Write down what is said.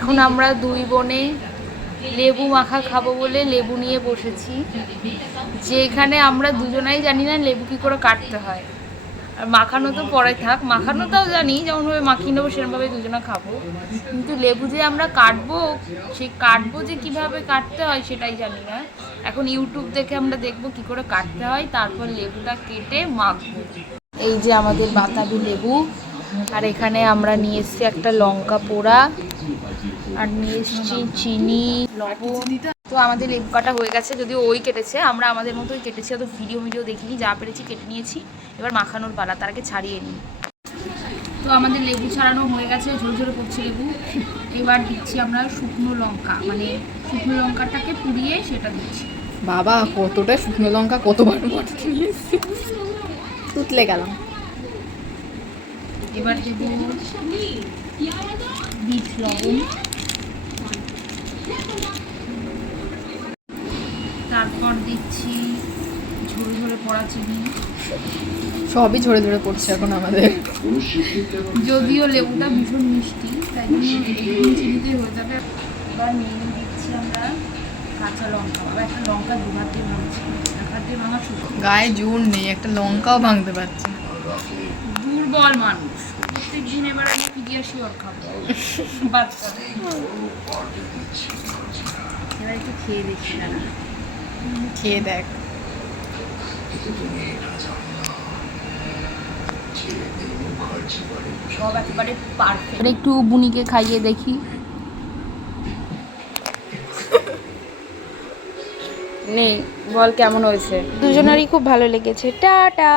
এখন আমরা দুই বোনে লেবু মাখা খাবো বলে লেবু নিয়ে বসেছি, যেখানে আমরা দুজনাই জানি না লেবু কী করে কাটতে হয়। আর মাখানো তো পরে থাক, মাখানোটাও জানি, যেমনভাবে মাখিয়ে নেবো সেরকমভাবে দুজনা খাবো, কিন্তু লেবু যে আমরা কাটবো, সেই কাটবো যে কীভাবে কাটতে হয় সেটাই জানি না। এখন ইউটিউব দেখে আমরা দেখবো কী করে কাটতে হয়, তারপর লেবুটা কেটে মাখবো। এই যে আমাদের বাতাবি লেবু, আর এখানে আমরা নিয়ে এসেছি একটা লঙ্কা পোড়া, আর নিয়ে এসেছি চিনি, লবণ। তো আমাদের লেবু কাটা হয়ে গেছে, যদিও ওই কেটেছে, আমরা আমাদের মতোই কেটেছি, অত ভিডিও দেখিনি, যা পেরেছি কেটে নিয়েছি। এবার মাখানোর পালা, তার আগে ছাড়িয়ে নিই। তো আমাদের লেবু ছাড়ানো হয়ে গেছে, ঝোল ঝোলে পড়ছে লেবু। এবার দিচ্ছি আমরা শুকনো লঙ্কা, মানে শুকনো লঙ্কাটাকে পুড়িয়ে সেটা দিচ্ছি। বাবা কতটা শুকনো লঙ্কা, কতবার মাটিতে নিয়ে এসেছি, তুতলে গেলাম। এবার দেবো বিট লবণ, তারপর দিচ্ছি ঝোল ঝোলে পড়া চিনি। সবই ঝরে ঝরে পড়ছে এখন আমাদের, যদিও লেবুটা ভীষণ মিষ্টি, তাই জন্য একটু চিনিতেই হয়ে যাবে। এবার নিয়ে দিচ্ছি আমরা কাঁচা লঙ্কা। আবার একটা লঙ্কা দুহাত দিয়ে ভাঙছি, এক হাত দিয়ে ভাঙা শুরু। গায়ে জোর নেই, একটা লঙ্কাও ভাঙতে পারছি না। দুর্বল মানুষ, প্রত্যেক দিন এবার আমি পিডিয়াশিওর খাবো বাচ্চাদের। এবার একটু খেয়ে দেখছি, না খেয়ে দেখ। সব একেবারে পারফেক্ট। একটু বুনিকে খাইয়ে দেখি। নেই, বল কেমন হয়েছে? দুজনেরই খুব ভালো লেগেছে। টাটা।